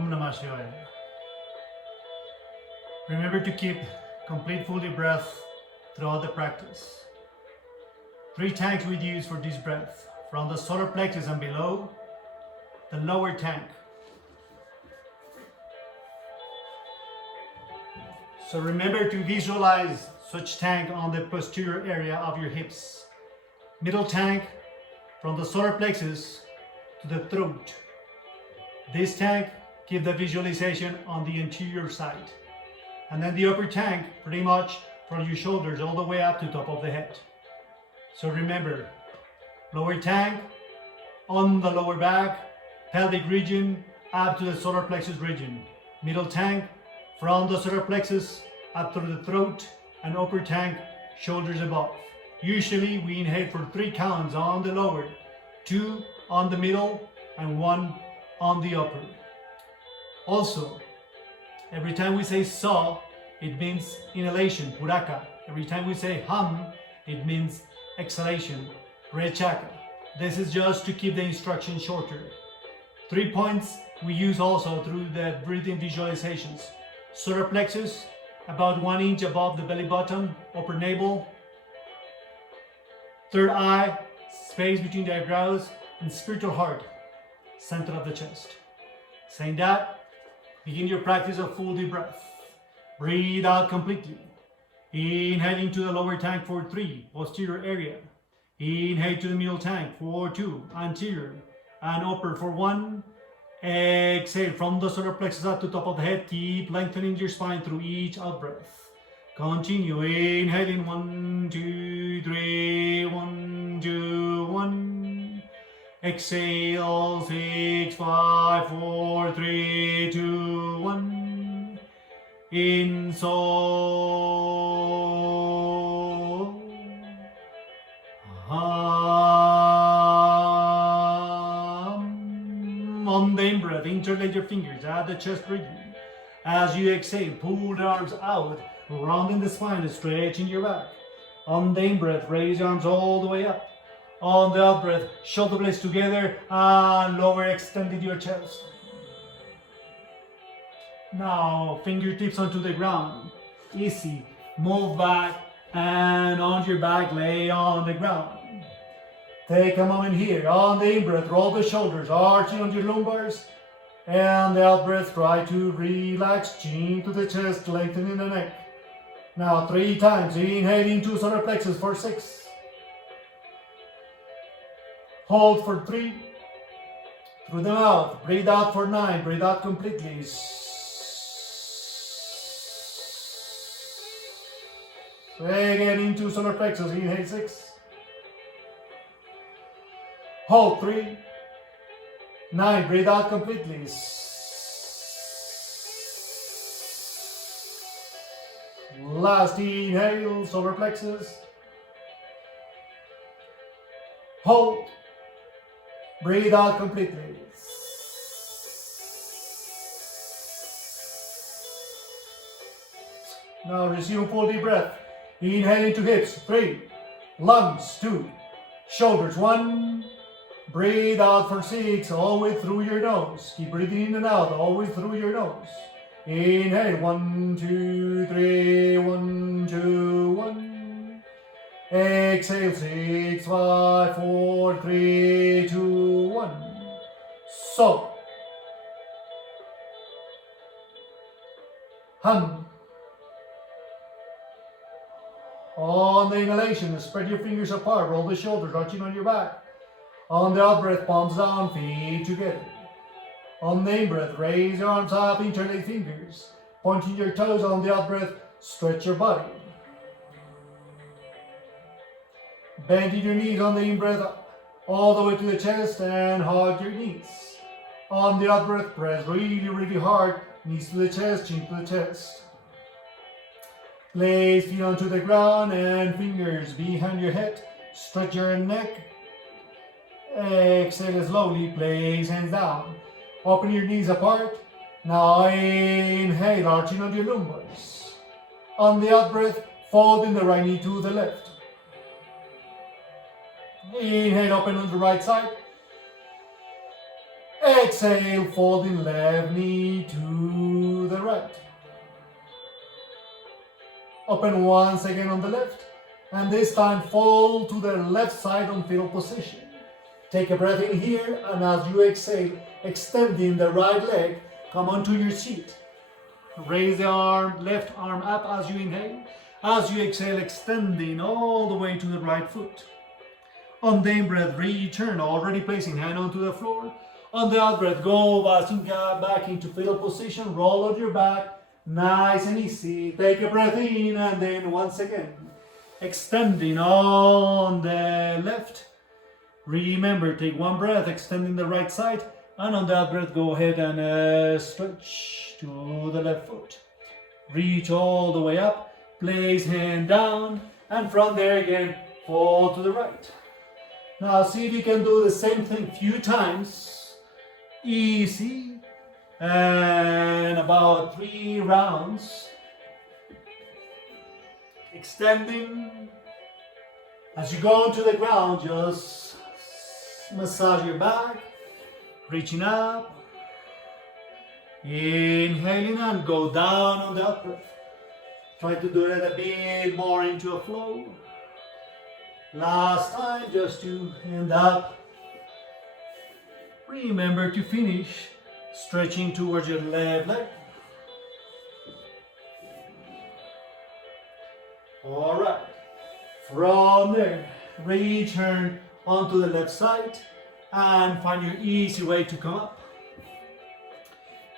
Om Namah Shivaya. Remember to keep complete full breath throughout the practice. 3 tanks we use for this breath. From the solar plexus and below, the lower tank. So remember to visualize such tank on the posterior area of your hips. Middle tank from the solar plexus to the throat. This tank, keep the visualization on the anterior side. And then the upper tank, pretty much from your shoulders all the way up to top of the head. So remember, lower tank on the lower back, pelvic region up to the solar plexus region. Middle tank from the solar plexus up through the throat, and upper tank shoulders above. Usually we inhale for 3 counts on the lower, 2 on the middle, and 1 on the upper. Also, every time we say sa, it means inhalation, puraka. Every time we say hum, it means exhalation, rechaka. This is just to keep the instruction shorter. 3 points we use also through the breathing visualizations. Solar plexus, about 1 inch above the belly button, upper navel. Third eye, space between the eyebrows, and spiritual heart, center of the chest. Saying that, begin your practice of full deep breath. Breathe out completely. Inhale into the lower tank for 3, posterior area. Inhale to the middle tank for 2, anterior, and upper for 1. Exhale from the solar plexus up to top of the head. Keep lengthening your spine through each out breath. Continue inhaling 1, 2, 3, 1, 2, 1. Exhale 6, 5, 4, 3, 2, 1. In so. On the in-breath, interlace your fingers at the chest region. As you exhale, pull the arms out, rounding the spine and stretching your back. On the in-breath, raise your arms all the way up. On the out-breath, shoulder blades together and lower, extending your chest. Now, fingertips onto the ground. Easy. Move back and on your back, lay on the ground. Take a moment here. On the in-breath, roll the shoulders, arching on your lumbars. And the out-breath, try to relax, chin to the chest, lengthening the neck. Now 3 times. Inhale into solar plexus for 6. Hold for 3. Through the mouth. Breathe out for 9. Breathe out completely. Again into solar plexus. Inhale 6. Hold 3. 9. Breathe out completely. Last inhale, solar plexus. Hold. Breathe out completely. Now resume full deep breath. Inhale into hips. 3. Lungs. 2. Shoulders. 1. Breathe out for 6, always through your nose. Keep breathing in and out, always through your nose. Inhale, 1, 2, 3, 1, 2, 1. Exhale, 6, 5, 4, 3, 2, 1. So, hum. On the inhalation, spread your fingers apart, roll the shoulders, arching on your back. On the out breath, palms down, feet together. On the in breath, raise your arms up, interlace fingers. Pointing your toes. On the out breath, stretch your body. Bending your knees on the in breath, all the way to the chest, and hug your knees. On the out breath, press really, really hard, knees to the chest, chin to the chest. Place feet onto the ground and fingers behind your head. Stretch your neck. Exhale slowly, place hands down. Open your knees apart. Now inhale, arching on your lumbars. On the out breath, folding the right knee to the left. Inhale, open on the right side. Exhale, folding left knee to the right. Open once again on the left, and this time fold to the left side on fetal position. Take a breath in here, and as you exhale, extending the right leg, come onto your seat. Raise the left arm up as you inhale. As you exhale, extending all the way to the right foot. On the in-breath, return, already placing hand onto the floor. On the out-breath, go back into fetal position, roll on your back, nice and easy. Take a breath in, and then once again, extending on the left. Remember, take one breath, extending the right side, and on the out-breath, go ahead and stretch to the left foot. Reach all the way up, place hand down, and from there again, fall to the right. Now see if you can do the same thing a few times. Easy. And about 3 rounds. Extending. As you go onto the ground, just massage your back, reaching up, inhaling and go down on the out breath. Try to do it a bit more into a flow. Last time, just to end up. Remember to finish stretching towards your left leg. All right. From there, return onto the left side and find your easy way to come up.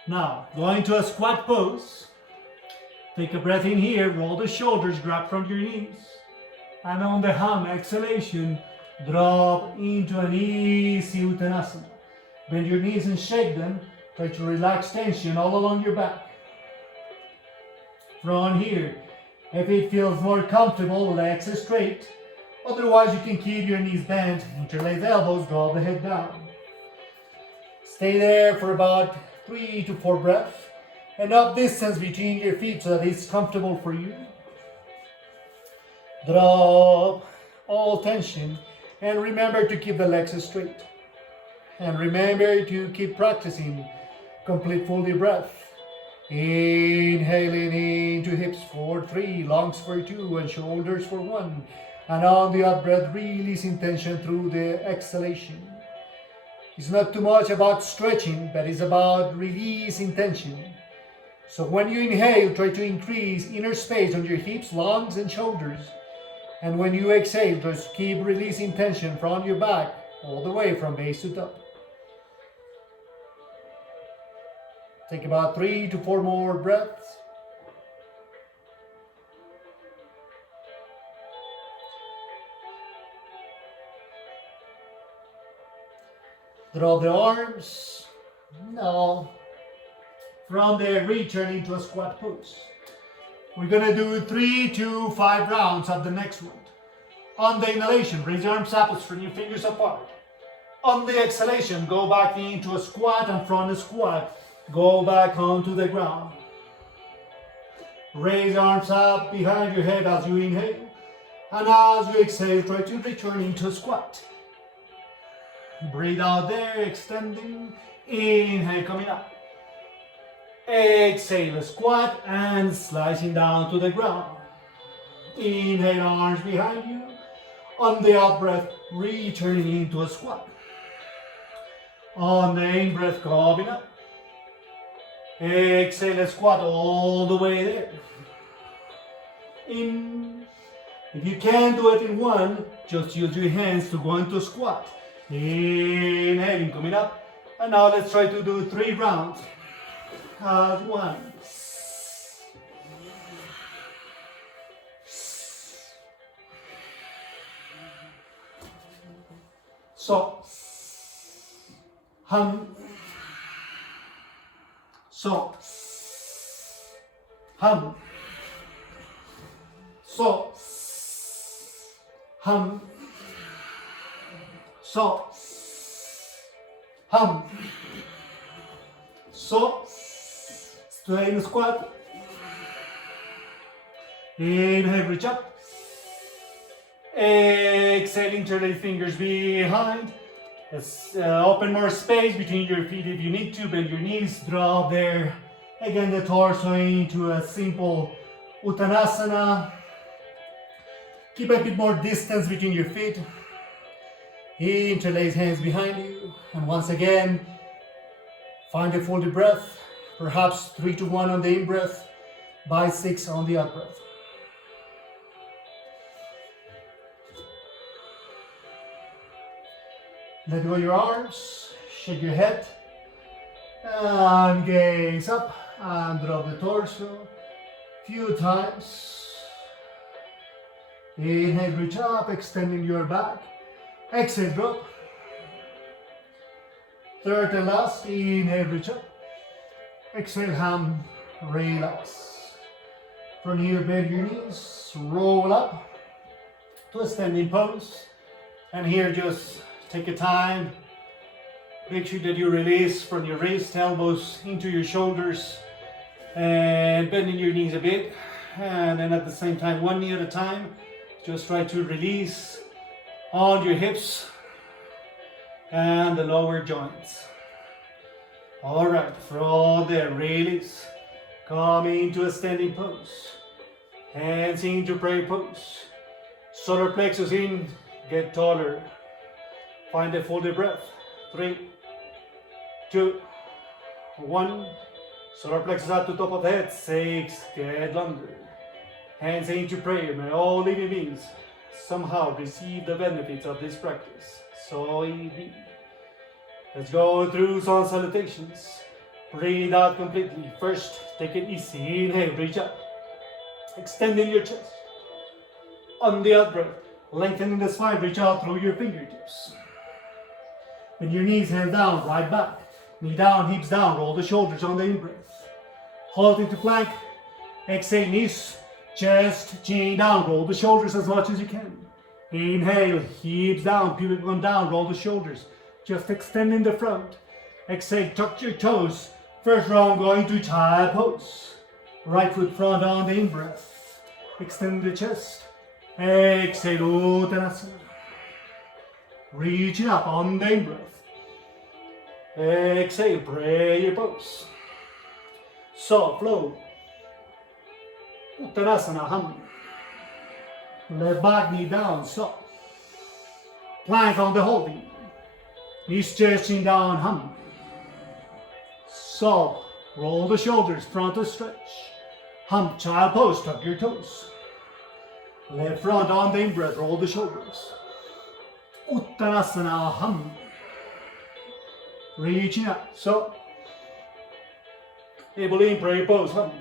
Now, go into a squat pose. Take a breath in here, roll the shoulders, grab from your knees. And on the hum, exhalation, drop into an easy Uttanasana. Bend your knees and shake them. Try to relax tension all along your back. From here, if it feels more comfortable, legs are straight. Otherwise, you can keep your knees bent, interlace the elbows, draw the head down. Stay there for about 3 to 4 breaths. Enough distance between your feet so that it's comfortable for you. Drop all tension and remember to keep the legs straight. And remember to keep practicing complete full deep breath. Inhaling into hips for 3, lungs for 2, and shoulders for 1. And on the out breath, releasing tension through the exhalation. It's not too much about stretching, but it's about releasing tension. So when you inhale, try to increase inner space on your hips, lungs, and shoulders. And when you exhale, just keep releasing tension from your back, all the way from base to top. Take about 3 to 4 more breaths. Drop the arms. Now, from there, return into a squat pose. We're gonna do 3 to 5 rounds of the next one. On the inhalation, raise your arms up, string your fingers apart. On the exhalation, go back into a squat, and from the squat, go back onto the ground. Raise your arms up behind your head as you inhale. And as you exhale, try to return into a squat. Breathe out there, extending. Inhale, coming up. Exhale, squat and slicing down to the ground. Inhale, arms behind you. On the out breath, returning into a squat. On the in breath, coming up. Exhale, squat all the way there. In. If you can't do it in one, just use your hands to go into a squat. Inhaling, coming up. And now let's try to do 3 rounds. 1. So, hum. So, hum. So, hum. So, hum. So, stay in the squat. Inhale, reach up. Exhale, interlace fingers behind. Let's open more space between your feet if you need to. Bend your knees, drop there. Again, the torso into a simple Uttanasana. Keep a bit more distance between your feet. Interlace hands behind you. And once again, find a full deep breath. Perhaps 3 to 1 on the in-breath, by 6 on the out-breath. Let go your arms, shake your head, and gaze up, and drop the torso. Few times. Inhale, reach up, extending your back. Exhale, drop. Third and last, inhale, reach up. Exhale, hum, relax. From here, bend your knees, roll up to a standing pose. And here, just take a time. Make sure that you release from your wrist, elbows into your shoulders, and bending your knees a bit. And then at the same time, one knee at a time, just try to release on your hips and the lower joints. All right, from there, release. Come into a standing pose. Hands into prayer pose. Solar plexus in, get taller. Find a full deep breath. 3, 2, 1. Solar plexus up to top of the head. 6, get longer. Hands into prayer. May all living beings somehow receive the benefits of this practice. So it be. Let's go through sun salutations. Breathe out completely. First, take it easy. Inhale, reach up. Extending your chest. On the out breath, lengthening the spine, reach out through your fingertips. Bend your knees, hands down, right back. Knee down, hips down, roll the shoulders on the in-breath. Hold into plank. Exhale, knees, chest, chin down, roll the shoulders as much as you can. Inhale, hips down, pubic bone down, roll the shoulders. Just extending the front. Exhale, tuck your toes. First round going to child pose. Right foot front on the in-breath. Extend the chest. Exhale, Uttanasana. Reaching up on the in-breath. Exhale, prayer pose. So, flow. Uttanasana, hum. Left back, knee down, so. Plank on the holding. Knees stretching down, hum. So, roll the shoulders, front to stretch. Hum, child pose, tuck your toes. Left front on the in-breath, roll the shoulders. Uttanasana, hum. Reaching up, so. Able in prayer pose, hum.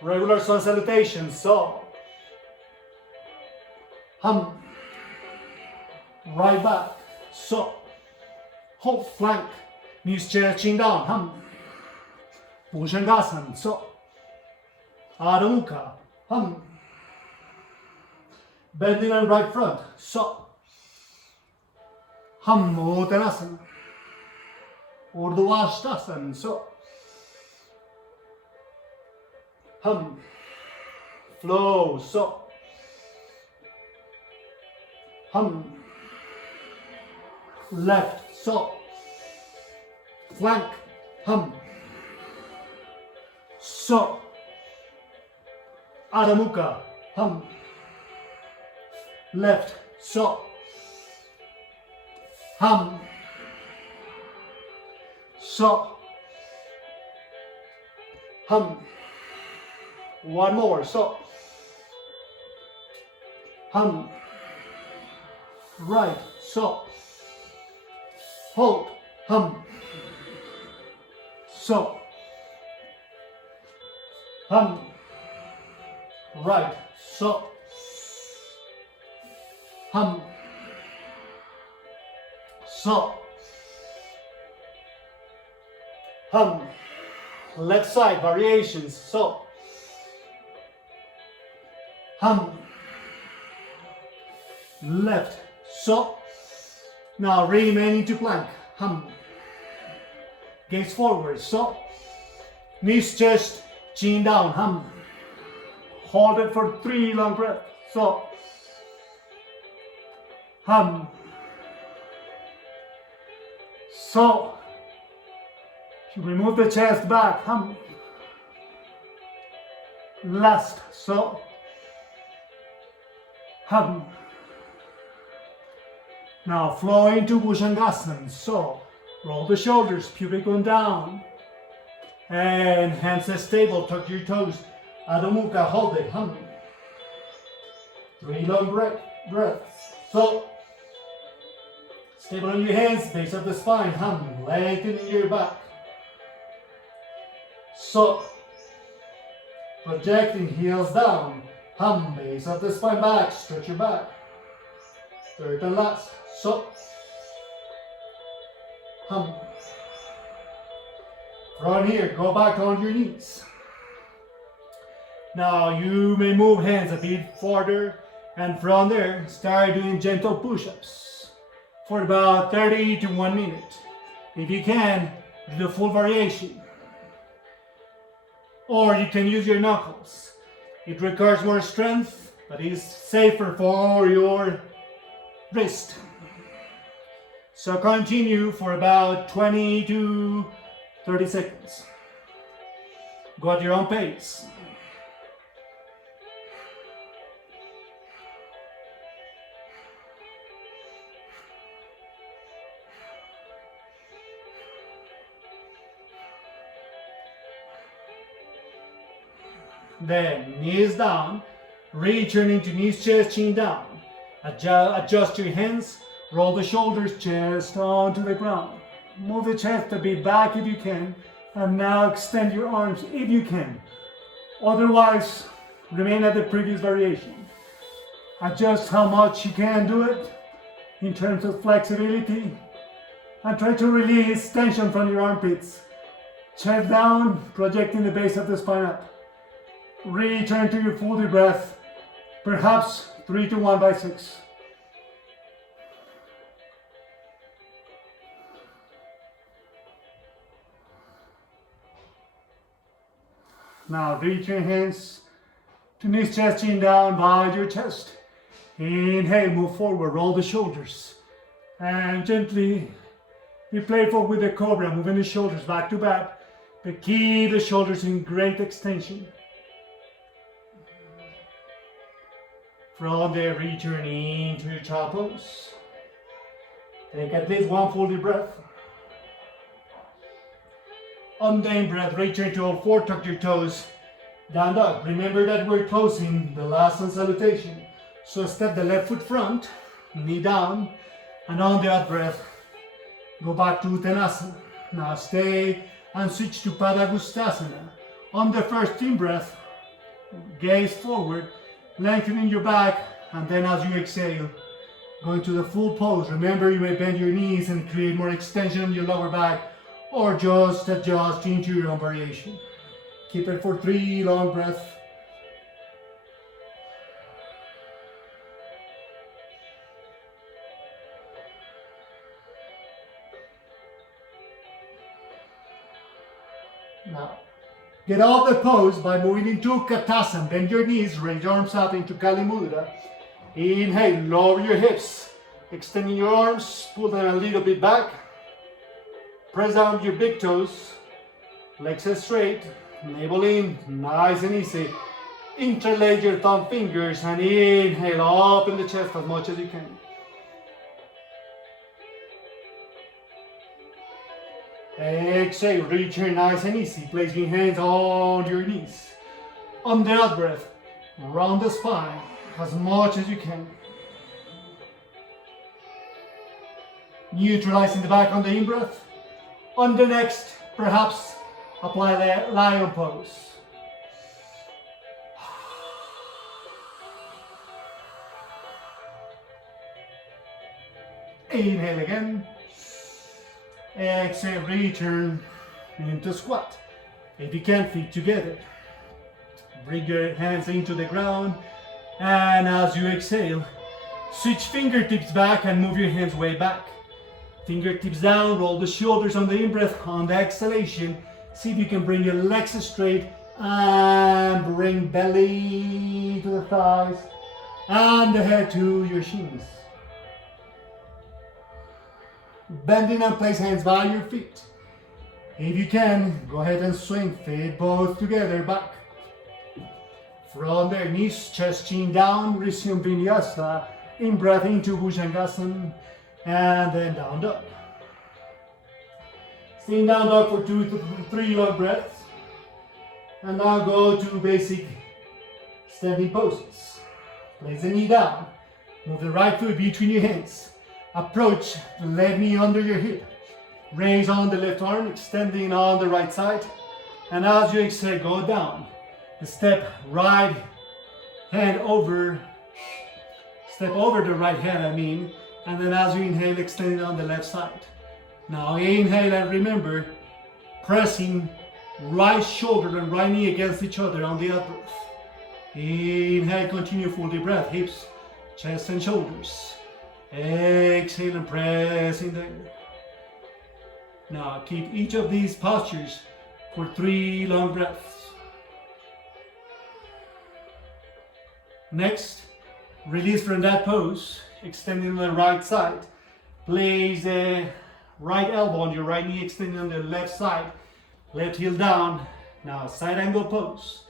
Regular sun salutation, so. Hum. Right back, so. Hold flank. Knees stretching down, hum. Bhujangasana, so. Adho Mukha, hum. Bending on right front, so. Hum, Uttanasana. Urdhva-Shasana, so. Hum. Flow, so. Hum. Left, so. Flank, hum. So. Adho Mukha, hum. Left, so. Hum. So. Hum. One more, so. Hum. Right, so. Hold, hum. So. Hum. Right, so. Hum. So. Hum. Left side variations, so. Hum. Left, so. Now remain into plank, hum. Gaze forward, so. Knees, chest, chin down, hum. Hold it for 3 long breaths, so. Hum. So, you remove the chest back, hum. Last, so, hum. Now flow into Bhujangasana, so, roll the shoulders, pubic bone down. And hands are stable, tuck your toes. Adho Mukha, hold it, hum. 3 long breaths. So, stable on your hands, base of the spine, hum. Lengthening your back. So, projecting heels down, hum. Base of the spine back, stretch your back. Third and last. So, hum. From here, go back on your knees. Now you may move hands a bit further, and from there start doing gentle push-ups for about 30 to 1 minute. If you can, do the full variation. Or you can use your knuckles. It requires more strength, but is safer for your wrist. So continue for about 20 to 30 seconds. Go at your own pace. Then knees down, returning to knees, chest, chin down. Adjust your hands, roll the shoulders, chest onto the ground. Move the chest a bit back if you can, and now extend your arms if you can. Otherwise, remain at the previous variation. Adjust how much you can do it in terms of flexibility, and try to release tension from your armpits. Chest down, projecting the base of the spine up. Return to your full deep breath, perhaps 3 to 1 by 6. Now reach your hands to knees, chest, chin down by your chest. Inhale, move forward, roll the shoulders. And gently be playful with the cobra, moving the shoulders back to back. But keep the shoulders in great extension. From there, return into your child pose. Take at least 1 full deep breath. On the in-breath, return to all 4, tuck your toes, down dog. Remember that we're closing the last sun salutation. So step the left foot front, knee down, and on the out breath, go back to Uttanasana. Now stay and switch to Padagustasana. On the first in-breath, gaze forward, lengthening your back, and then as you exhale, go into the full pose. Remember, you may bend your knees and create more extension in your lower back, or just adjust into your own variation. Keep it for 3 long breaths. Now, get off the pose by moving into Katasana. Bend your knees, raise your arms up into Kali Mudra. Inhale, lower your hips, extending your arms, pull them a little bit back. Press down your big toes, legs are straight, navel in, nice and easy. Interlace your thumb fingers and inhale, open the chest as much as you can. Exhale, return nice and easy, placing hands on your knees. On the out breath, round the spine as much as you can. Neutralizing the back on the in-breath. On the next, perhaps apply the lion pose. Inhale again. Exhale, return into squat. If you can, feet together. Bring your hands into the ground, and as you exhale, switch fingertips back and move your hands way back. Fingertips down, roll the shoulders on the in-breath. On the exhalation, see if you can bring your legs straight and bring belly to the thighs and the head to your shins. bending and place hands by your feet. If you can, go ahead and swing feet both together back. From there, knees, chest, chin down, resume vinyasa. In breath into Bhujangasana, and then down dog. Stay in down dog for 2 to 3 long breaths. And now go to basic standing poses. Place the knee down. Move the right foot between your hands. Approach the left knee under your hip. Raise on the left arm, extending on the right side. And as you exhale, go down. Step right hand over. Step over the right hand, and then as you inhale, extend it on the left side. Now inhale and remember, pressing right shoulder and right knee against each other on the out breath. Inhale, continue full deep breath, hips, chest and shoulders. Exhale and press in there. Now keep each of these postures for 3 long breaths. Next, release from that pose, extending on the right side. Place the right elbow on your right knee, extending on the left side. Left heel down. Now side angle pose,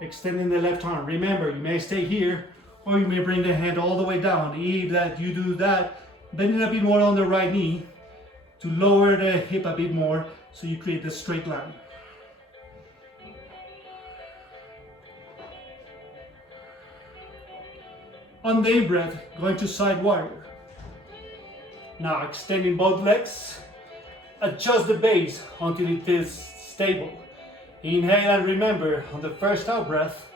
extending the left arm. Remember, you may stay here or you may bring the hand all the way down. If that you do that, bending a bit more on the right knee to lower the hip a bit more so you create the straight line. On the in-breath, going to side warrior. Now extending both legs, adjust the base until it feels stable. Inhale and remember, on the first out breath,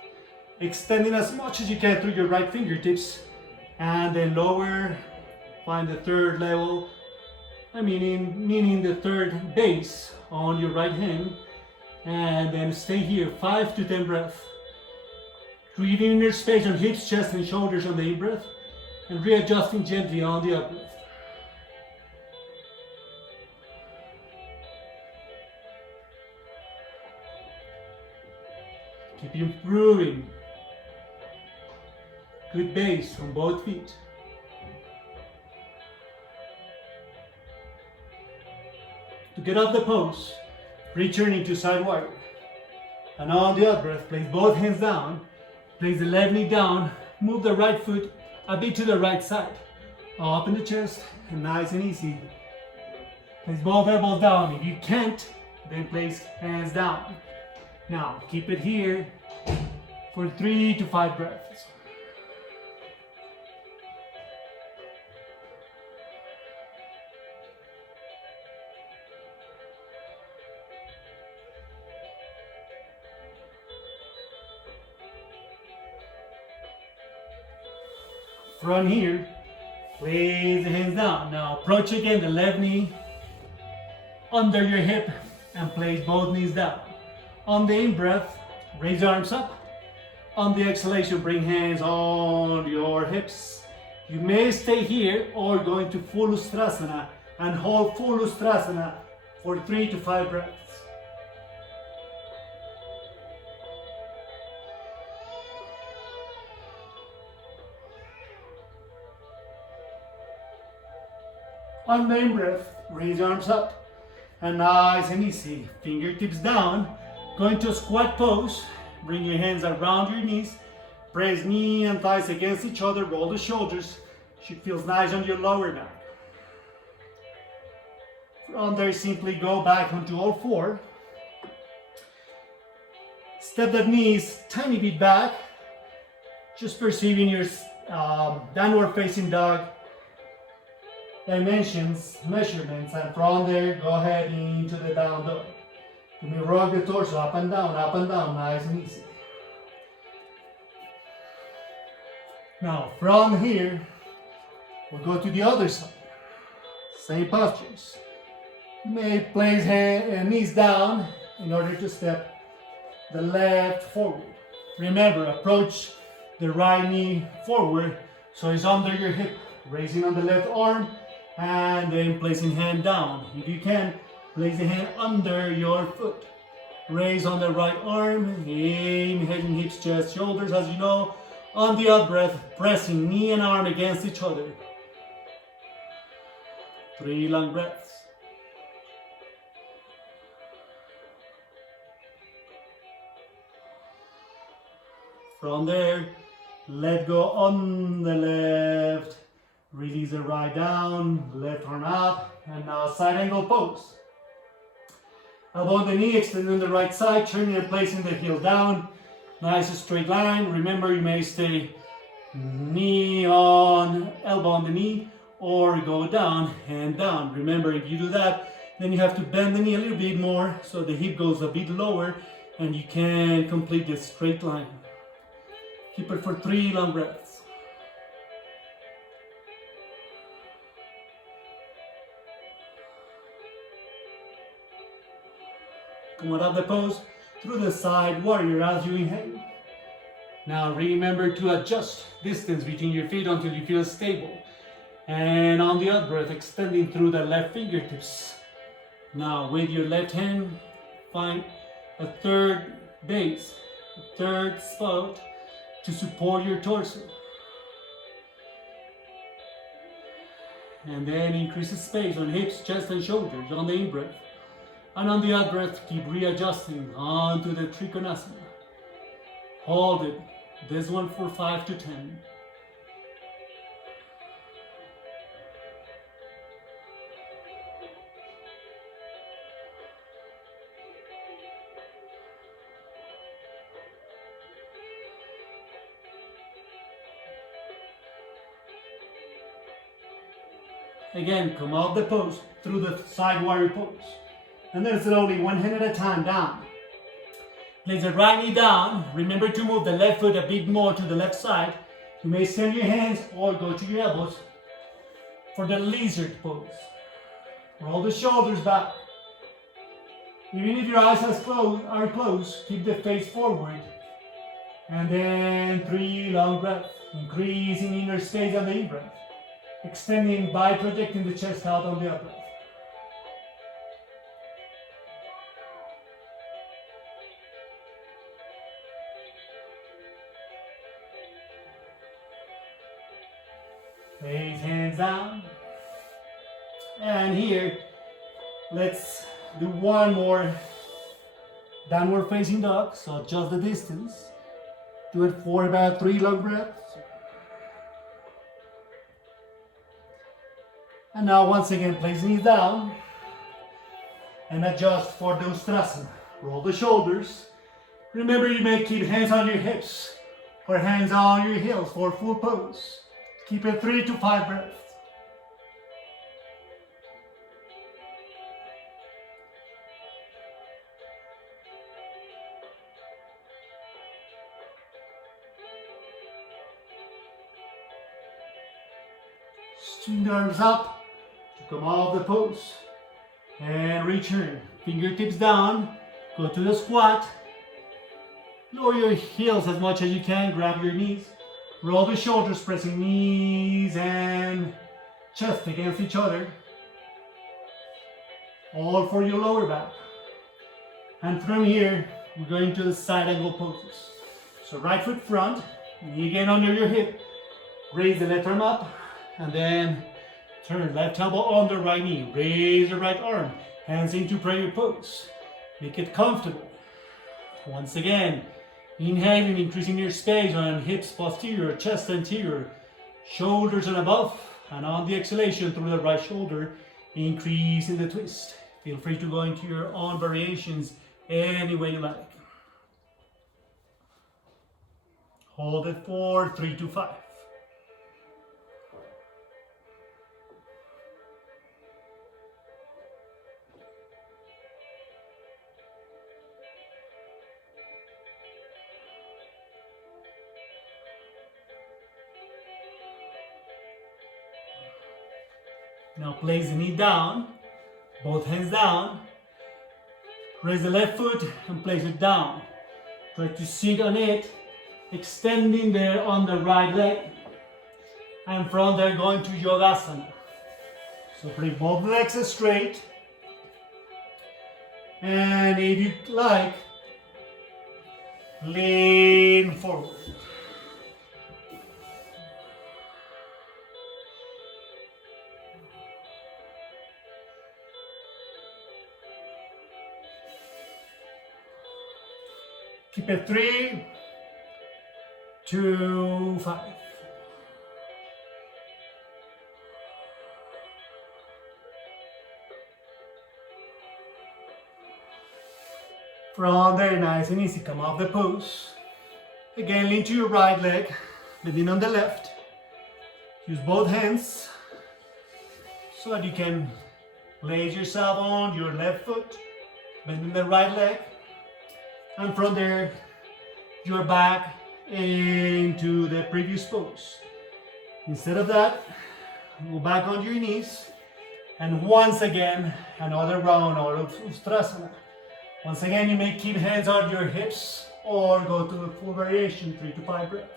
extending as much as you can through your right fingertips, and then lower, find the third level, meaning the third base on your right hand, and then stay here 5 to 10 breaths. Creating inner space on hips, chest and shoulders on the in-breath, and readjusting gently on the out-breath. Keep improving. Good base on both feet. To get off the pose, returning to side warrior. And on the out-breath, place both hands down. Place the left knee down, move the right foot a bit to the right side. Open the chest, and nice and easy. Place both elbows down. If you can't, then place hands down. Now, keep it here for 3 to 5 breaths. From here, place the hands down. Now approach again the left knee under your hip and place both knees down. On the in-breath, raise your arms up. On the exhalation, bring hands on your hips. You may stay here or go into full Ustrasana and hold full Ustrasana for 3 to 5 breaths. On the in-breath, raise your arms up and nice and easy, fingertips down, go into a squat pose, bring your hands around your knees, press knee and thighs against each other, roll the shoulders, should feel nice on your lower back. From there, simply go back onto all 4. Step the knees tiny bit back, just perceiving your downward facing dog dimensions, measurements, and from there go ahead into the down dog. You may rock the torso up and down, nice and easy. Now from here, we'll go to the other side. Same postures. You may place knees down in order to step the left forward. Remember, approach the right knee forward so it's under your hip, raising on the left arm, and then placing hand down. If you can, place the hand under your foot. Raise on the right arm, inhaling hips, chest, shoulders, as you know. On the out breath, pressing knee and arm against each other. 3 long breaths. From there, let go on the left. Release the right down, left arm up, and now side angle pose. Elbow on the knee, extending the right side, turning and placing the heel down. Nice straight line. Remember, you may stay knee on, elbow on the knee, or go down and down. Remember, if you do that, then you have to bend the knee a little bit more so the hip goes a bit lower and you can complete this straight line. Keep it for 3 long breaths. Come out of the pose through the side warrior as you inhale. Now remember to adjust distance between your feet until you feel stable. And on the out breath, extending through the left fingertips. Now with your left hand, find a third base, a third spot to support your torso. And then increase the space on hips, chest and shoulders on the in-breath. And on the out-breath, keep readjusting onto the Trikonasana. Hold it, this one for 5 to 10. Again, come out the pose through the side warrior pose. And then slowly, one hand at a time, down. Place the right knee down. Remember to move the left foot a bit more to the left side. You may send your hands or go to your elbows for the lizard pose. Roll the shoulders back. Even if your eyes are closed, keep the face forward. And then 3 long breaths, increasing inner space on the in-breath. Extending by projecting the chest out on the out-breath. Place hands down. And here, let's do one more downward facing dog. So adjust the distance. Do it for about 3 long breaths. And now once again, place knees down and adjust for the Ustrasana. Roll the shoulders. Remember, you may keep hands on your hips or hands on your heels for full pose. Keep it 3 to 5 breaths. Swing the arms up to come out of the pose and return. Fingertips down, go to the squat. Lower your heels as much as you can, grab your knees. Roll the shoulders, pressing knees and chest against each other. All for your lower back. And from here, we're going to the side angle poses. So right foot front, knee again under your hip. Raise the left arm up, and then turn left elbow on the right knee. Raise the right arm, hands into prayer pose. Make it comfortable. Once again, inhaling, increasing your space on hips posterior, chest anterior, shoulders and above. And on the exhalation through the right shoulder, increasing the twist. Feel free to go into your own variations any way you like. Hold it for 3 to 5. Now place the knee down, both hands down. Raise the left foot and place it down. Try to sit on it, extending there on the right leg. And from there going to Yogasana. So bring both legs straight. And if you like, lean forward. Keep it 3, 2, 5. From there, nice and easy, come off the pose. Again, lean to your right leg, bending on the left. Use both hands so that you can place yourself on your left foot, bending the right leg. And from there, you're back into the previous pose. Instead of that, go back on your knees. And once again, another round of Ustrasana. Once again, you may keep hands on your hips or go to a full variation, 3 to 5 breaths.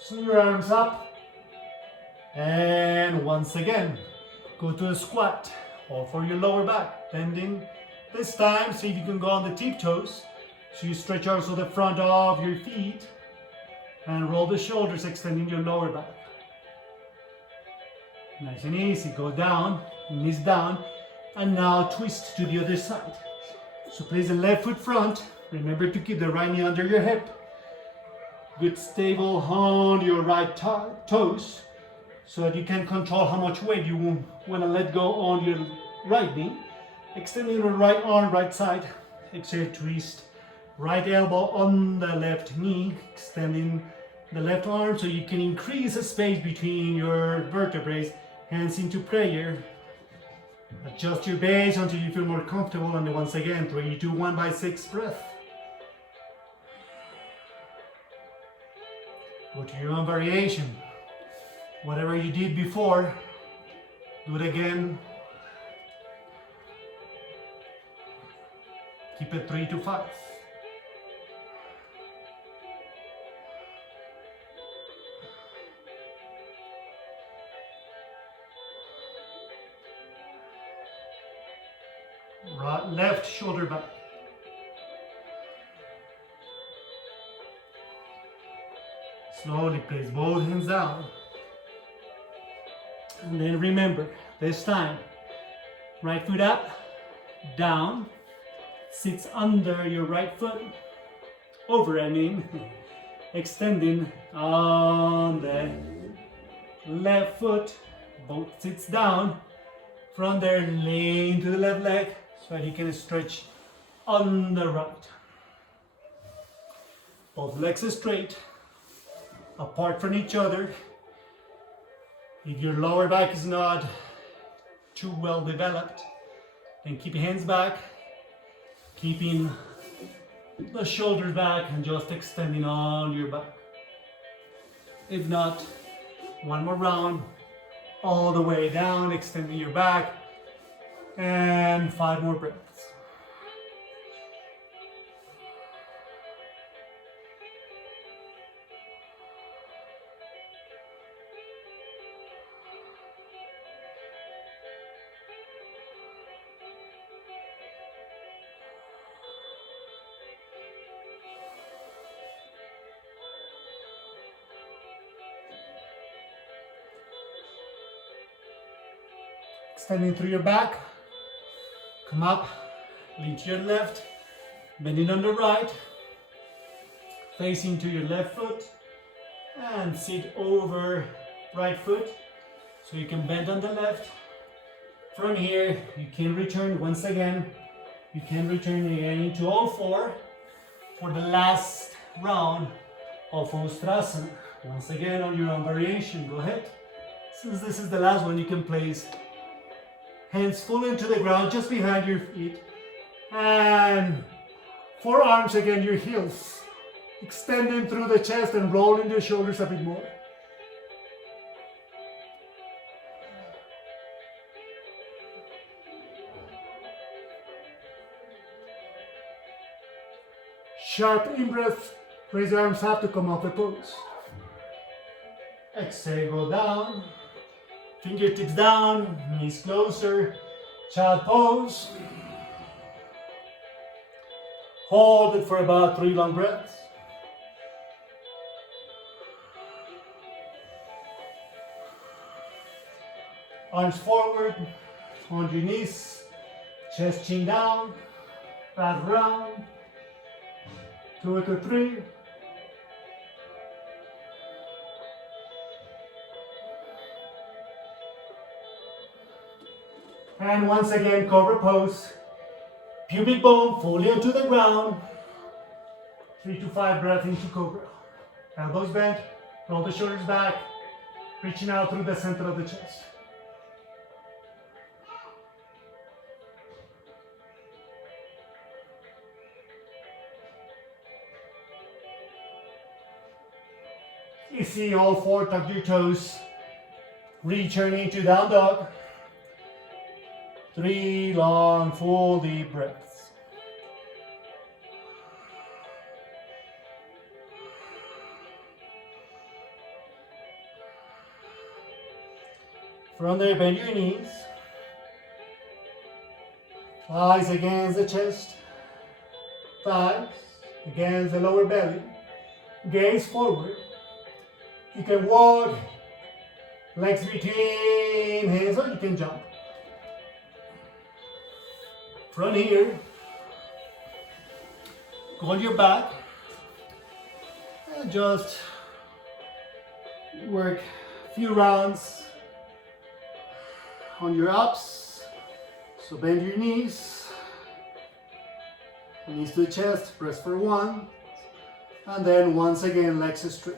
Swing your arms up. And once again, go to a squat or for your lower back, bending. This time, see if you can go on the tiptoes. So you stretch also the front of your feet and roll the shoulders, extending your lower back. Nice and easy, go down, knees down, and now twist to the other side. So place the left foot front, remember to keep the right knee under your hip. Good stable on your right toes, so that you can control how much weight you want to let go on your right knee. Extending your right arm, right side, exhale, twist. Right elbow on the left knee, extending the left arm so you can increase the space between your vertebrae, hands into prayer. Adjust your base until you feel more comfortable, and once again, 3, 2, 1 by 6 breath. Go to your own variation. Whatever you did before, do it again. Keep it 3 to 5. Right, left shoulder back. Slowly place both hands down. And then remember, this time, right foot up, down, sits under your right foot, over extending on the left foot, both sits down. From there, lean to the left leg, so you can stretch on the right. Both legs are straight, apart from each other. If your lower back is not too well developed, then keep your hands back, keeping the shoulders back and just extending on your back. If not, one more round, all the way down, extending your back, and 5 more breaths. Extending through your back, come up, lean to your left, bending on the right, facing to your left foot, and sit over right foot, so you can bend on the left. From here, you can return once again, into all 4 for the last round of Ustrasana. Once again, on your own variation, go ahead. Since this is the last one, you can place hands full into the ground, just behind your feet. And forearms again, your heels. Extending through the chest and rolling the shoulders a bit more. Sharp in-breath, raise your arms up to come off the pose. Exhale, go down. Fingertips down, knees closer, child pose. Hold it for about 3 long breaths. Arms forward, on your knees, chest chin down, back round, 2 to 3. And once again, cobra pose. Pubic bone fully onto the ground. 3 to 5 breaths into cobra. Elbows bent, roll the shoulders back, reaching out through the center of the chest. Easy, all 4, tuck your toes. Returning to down dog. 3 long, full deep breaths. From there, bend your knees. Thighs against the chest. Thighs against the lower belly. Gaze forward. You can walk, legs between hands, or you can jump. From here, go on your back and just work a few rounds on your ups. So bend your knees to the chest, press for 1, and then once again legs straight.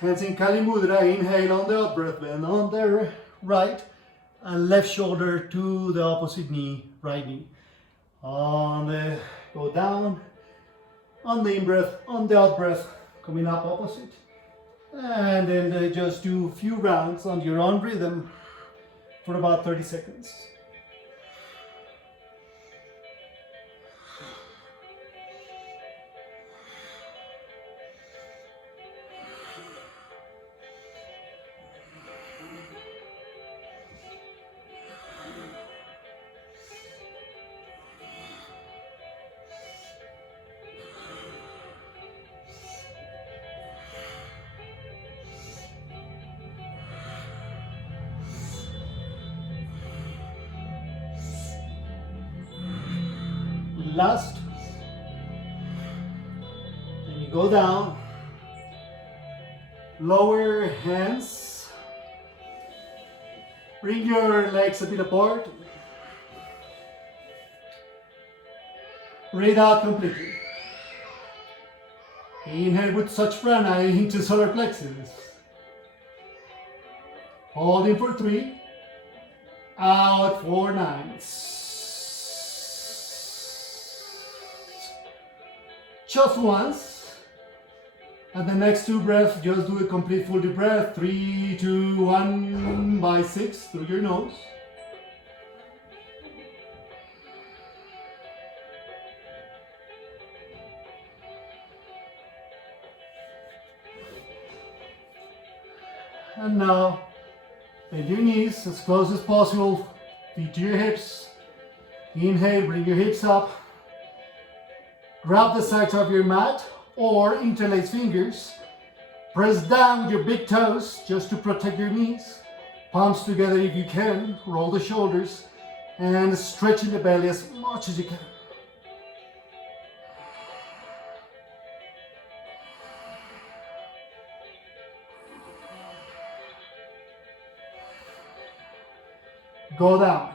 Hands in Kali Mudra, inhale on the out breath, bend on the right and left shoulder to the opposite knee, right knee. Go down, on the in breath, on the out breath, coming up opposite. And then just do a few rounds on your own rhythm for about 30 seconds. Last, then you go down, lower hands, bring your legs a bit apart, breathe out completely. Inhale with Such Prana into solar plexus, hold in for 3, out for 9. Just once, and the next 2 breaths, just do a complete full deep breath. 3, 2, 1 by 6 through your nose. And now, bend your knees as close as possible, feet to your hips. Inhale, bring your hips up. Grab the sides of your mat or interlace fingers. Press down with your big toes just to protect your knees. Palms together if you can. Roll the shoulders and stretching the belly as much as you can. Go down.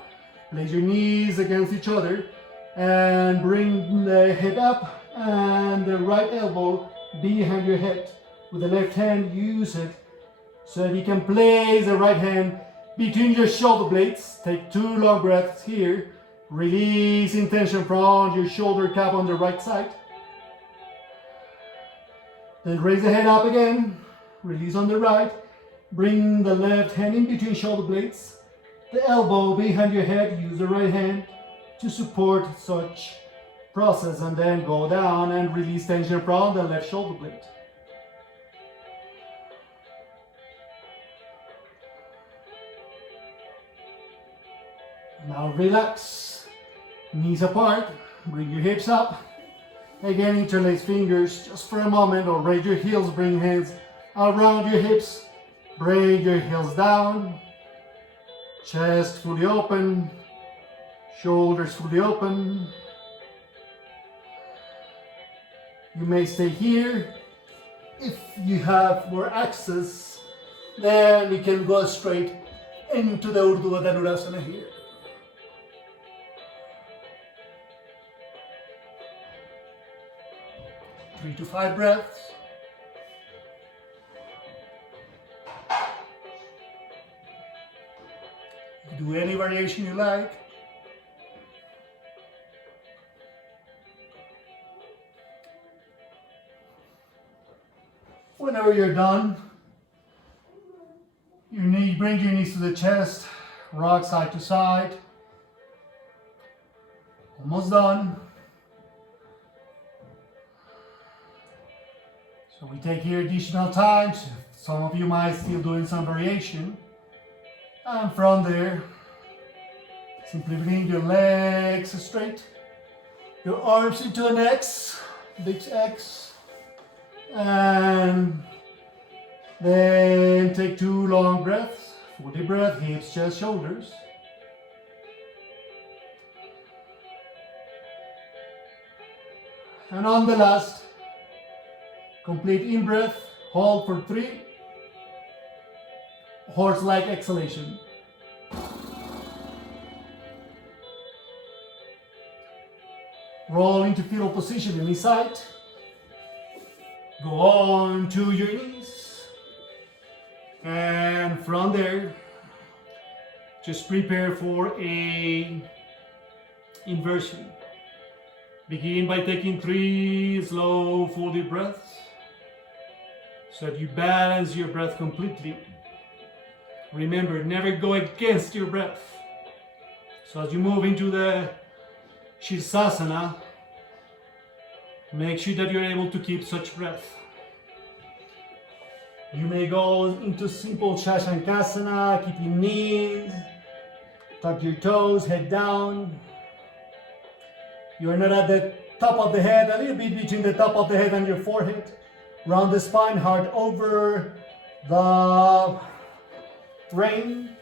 Place your knees against each other and bring the head up and the right elbow behind your head. With the left hand, use it so that you can place the right hand between your shoulder blades. Take 2 long breaths here. Releasing tension from your shoulder cap on the right side. Then raise the head up again. Release on the right. Bring the left hand in between shoulder blades. The elbow behind your head. Use the right hand to support such process, and then go down and release tension from the left shoulder blade. Now relax, knees apart, bring your hips up. Again, interlace fingers just for a moment, or raise your heels, bring hands around your hips. Bring your heels down, Chest fully open, shoulders fully open. You may stay here. If you have more access, then you can go straight into the Urdhva Dhanurasana here. Three to 5 breaths. You can do any variation you like. Whenever you're done, bring your knees to the chest, rock side to side. Almost done. So we take here additional time. Some of you might still doing some variation. And from there, simply bring your legs straight, your arms into an X, big X. And then take 2 long breaths, fully breath, hips, chest, shoulders. And on the last, complete in-breath, hold for 3, horse-like exhalation. Roll into fetal position, any side. Go on to your knees, and from there, just prepare for a inversion. Begin by taking 3 slow, full deep breaths, so that you balance your breath completely. Remember, never go against your breath. So as you move into the Shirsasana, make sure that you're able to keep such breath. You may go into simple Shashankasana, keep your knees, tuck your toes, head down. You're not at the top of the head, a little bit between the top of the head and your forehead. Round the spine, heart over the brain.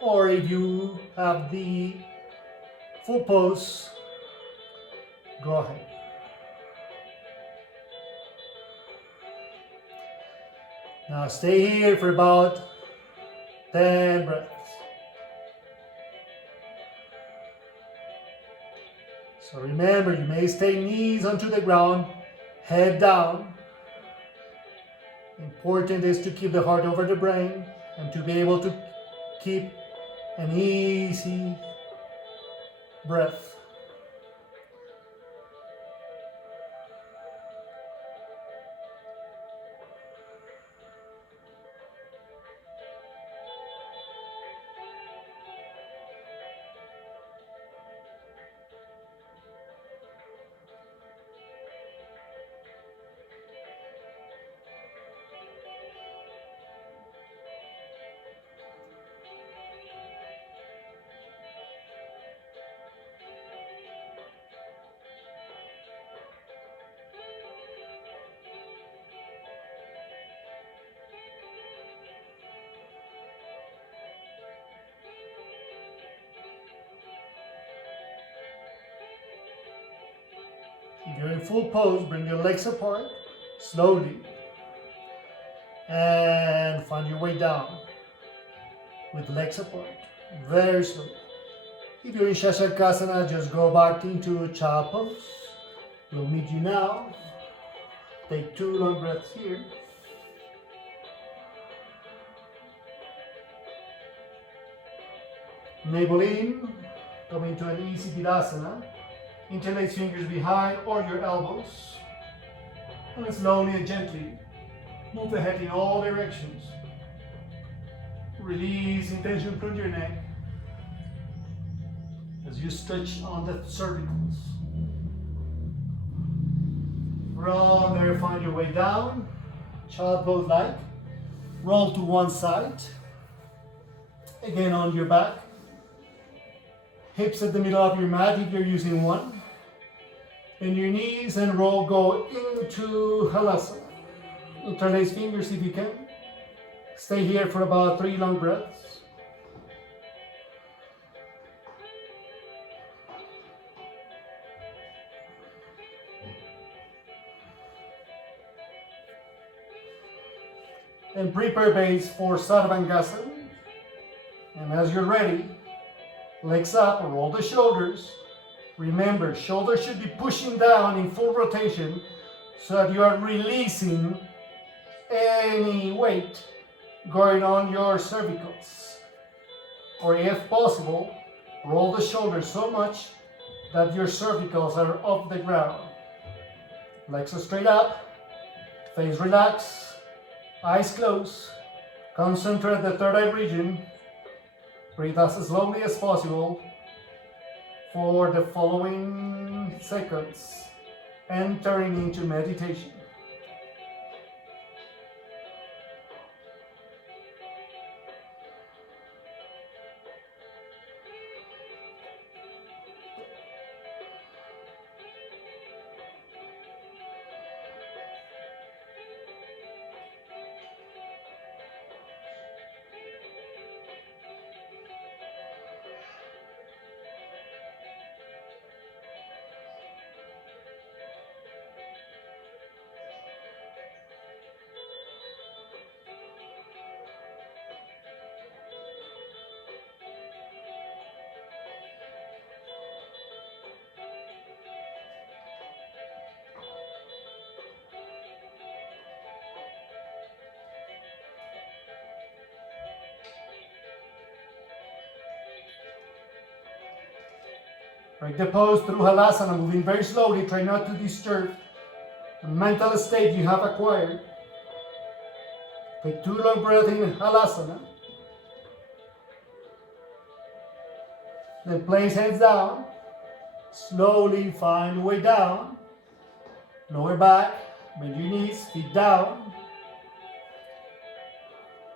Or if you have the full pose, go ahead. Now stay here for about 10 breaths. So remember, you may stay knees onto the ground, head down. Important is to keep the heart over the brain and to be able to keep an easy breath. If you're in full pose, bring your legs apart slowly and find your way down with legs apart, very slowly. If you're in Shashankasana, just go back into child pose. We'll meet you now. Take 2 long breaths here. Navel in, come into an easy Virasana. Interlace fingers behind or your elbows. And slowly and gently move the head in all directions. Release tension from your neck as you stretch on the cervicals. From there, find your way down, child pose like. Roll to one side. Again on your back. Hips at the middle of your mat if you're using one. And your knees and roll, go into Halasana. Interlace fingers if you can. Stay here for about 3 long breaths. And prepare base for Sadhana. And as you're ready, legs up, roll the shoulders. Remember, shoulders should be pushing down in full rotation so that you are releasing any weight going on your cervicals. Or if possible, roll the shoulders so much that your cervicals are off the ground. Legs are straight up, face relaxed, eyes closed. Concentrate the third eye region. Breathe as slowly as possible for the following seconds, entering into meditation. Break the pose through Hatha-Raja, moving very slowly. Try not to disturb the mental state you have acquired. Take 2 long breaths in Hatha-Raja. Then place hands down. Slowly find your way down. Lower back, bend your knees, feet down.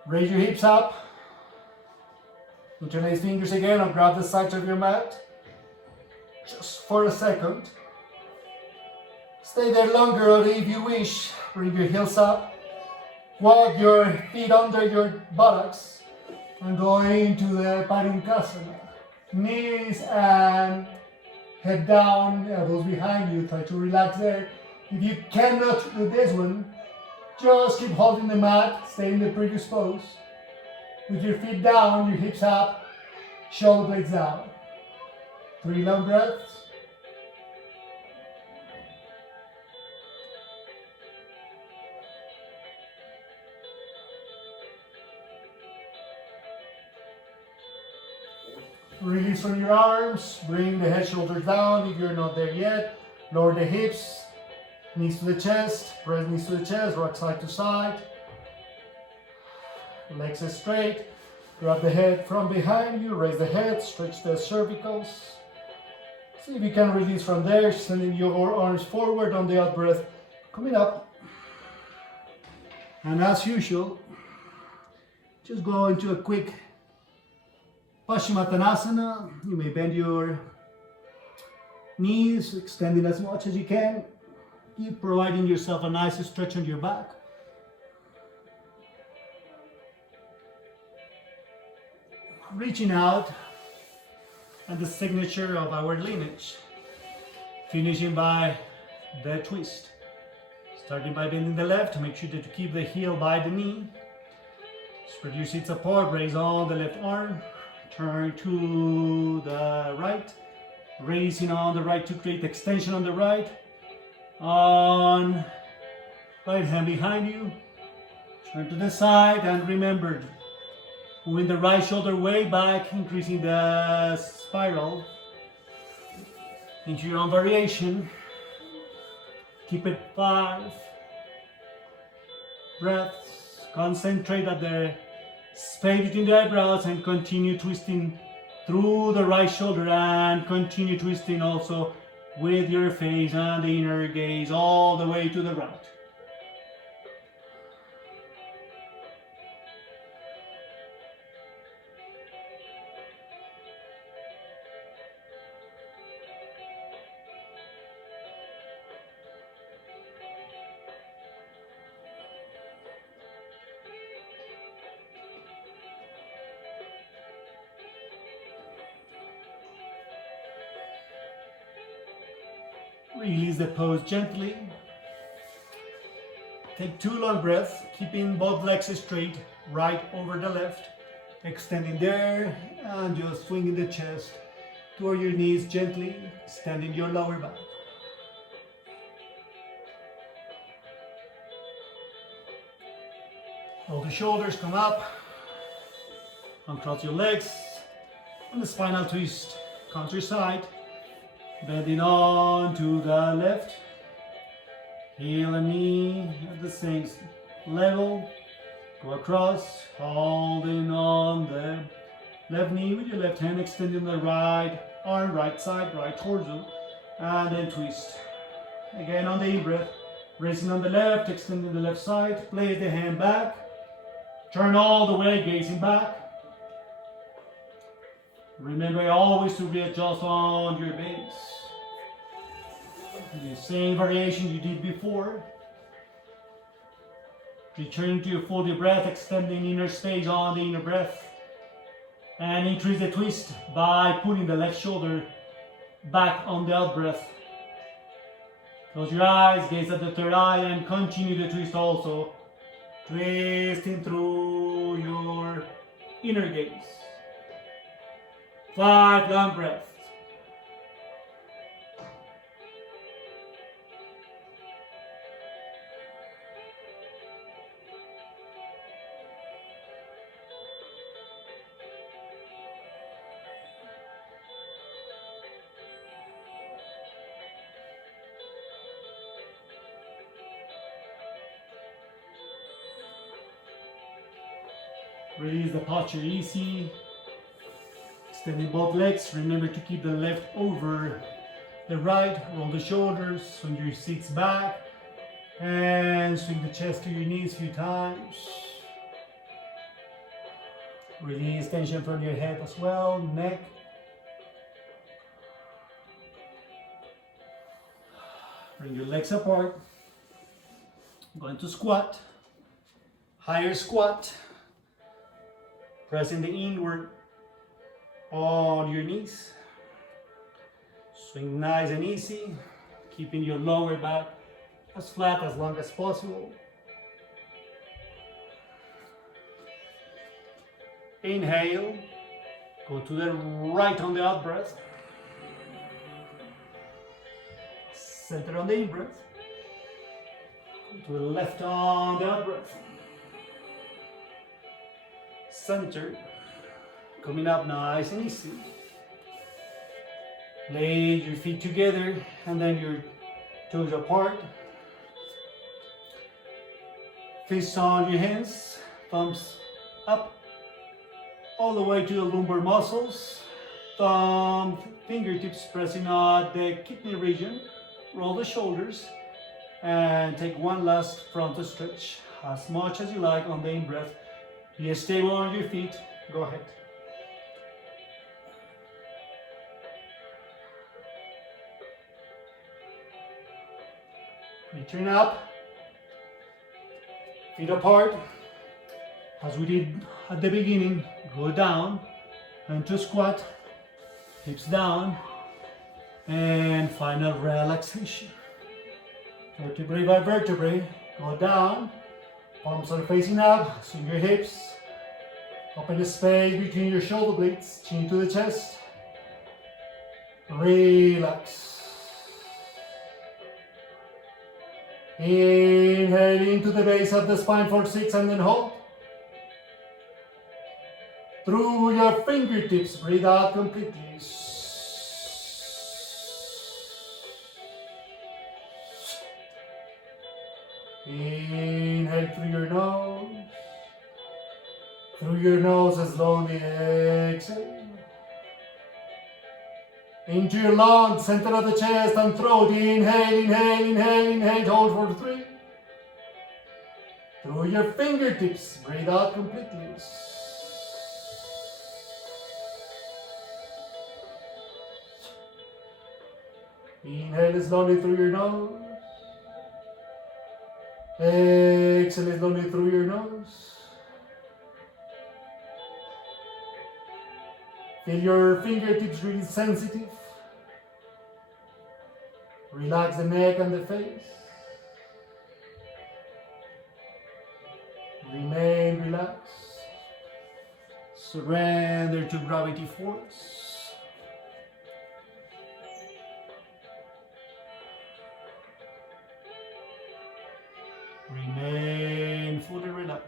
Raise your hips up. Interlace fingers again or grab the sides of your mat. Just for a second. Stay there longer, or if you wish, bring your heels up. Walk your feet under your buttocks and go into the Parinkasana. Knees and head down, elbows behind you. Try to relax there. If you cannot do this one, just keep holding the mat. Stay in the previous pose. With your feet down, your hips up, shoulder blades down. 3 long breaths. Release from your arms. Bring the head, shoulders down if you're not there yet. Lower the hips, knees to the chest. Press knees to the chest, rock side to side. Legs are straight. Grab the head from behind you. Raise the head, stretch the cervicals. See if you can release from there, sending your arms forward on the out breath, coming up. And as usual, just go into a quick Paschimottanasana. You may bend your knees, extending as much as you can. Keep providing yourself a nice stretch on your back. Reaching out and the signature of our lineage, finishing by the twist. Starting by bending the left, make sure that you keep the heel by the knee. Spread your seats apart, raise on the left arm, turn to the right, raising on the right to create extension on the right, on right hand behind you, turn to the side, and remember, moving the right shoulder way back, increasing the spiral into your own variation. Keep it 5 breaths. Concentrate at the space between the eyebrows and continue twisting through the right shoulder, and continue twisting also with your face and the inner gaze all the way to the right. Release the pose gently. Take 2 long breaths, keeping both legs straight, right over the left. Extending there and just swinging the chest toward your knees gently, extending your lower back. Roll the shoulders, come up. Uncross your legs. On the spinal twist, counter side. Bending on to the left. Heel and knee at the same level. Go across, holding on the left knee with your left hand, extending the right arm, right side, right torso, and then twist. Again on the in-breath, raising on the left, extending the left side, place the hand back, turn all the way, gazing back. Remember always to readjust on your base. The same variation you did before. Return to your full deep breath, extending inner space on the inner breath. And increase the twist by pulling the left shoulder back on the out breath. Close your eyes, gaze at the third eye, and continue the twist also. Twisting through your inner gaze. 5 long breaths. Release the posture easy. Extending both legs. Remember to keep the left over the right. Roll the shoulders, swing your seats back, and swing the chest to your knees a few times. Release tension from your head as well, neck. Bring your legs apart. Going to squat. Higher squat. Pressing the inward on your knees. Swing nice and easy, keeping your lower back as flat as long as possible. Inhale, go to the right on the out breath. Center on the in breath. Go to the left on the out breath. Center, coming up nice and easy. Lay your feet together and then your toes apart. Fists on your hands, thumbs up, all the way to the lumbar muscles. Fingertips pressing on the kidney region. Roll the shoulders and take one last frontal stretch, as much as you like on the in-breath. Be stable on your feet. Go ahead. Return up. Feet apart. As we did at the beginning, go down and to squat. Hips down. And final relaxation. Vertebrae by vertebrae. Go down. Palms are facing up, swing your hips. Open the space between your shoulder blades, chin to the chest. Relax. Inhale into the base of the spine for 6 and then hold. Through your fingertips, breathe out completely. Inhale through your nose. Through your nose and slowly exhale. Into your lungs, center of the chest and throat. Inhale, inhale, inhale, inhale. Hold for 3. Through your fingertips, breathe out completely. Inhale slowly through your nose. Exhale slowly through your nose. Feel your fingertips really sensitive. Relax the neck and the face. Remain relaxed. Surrender to gravity force. Remain fully relaxed.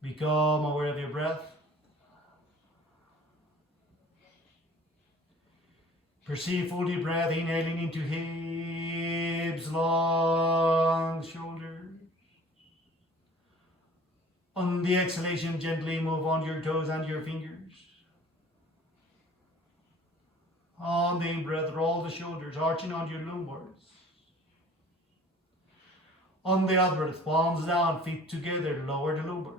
Become aware of your breath. Perceive fully breath, inhaling into hips, lungs, shoulders. On the exhalation, gently move on your toes and your fingers. On the in-breath, roll the shoulders, arching on your lumbars. On the out-breath, palms down, feet together, lower the lumbars.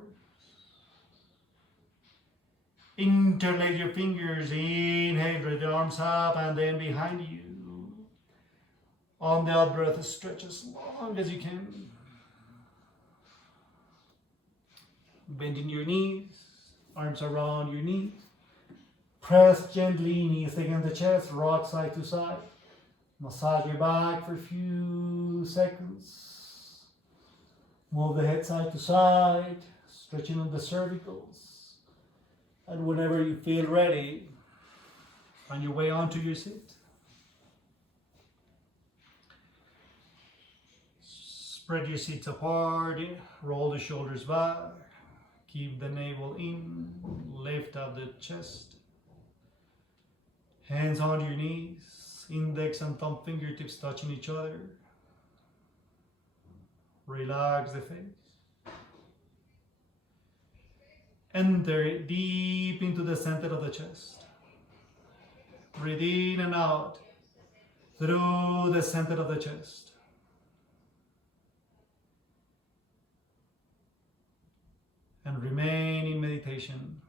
Interlace your fingers, inhale, raise the arms up and then behind you. On the out-breath, stretch as long as you can. Bending your knees, arms around your knees. Press gently, knees against the chest, rock side to side. Massage your back for a few seconds. Move the head side to side, stretching on the cervicals. And whenever you feel ready, find your way onto your seat. Spread your seats apart, roll the shoulders back. Keep the navel in, lift up the chest. Hands on your knees, index and thumb fingertips touching each other. Relax the face. Enter deep into the center of the chest. Breathe in and out through the center of the chest. And remain in meditation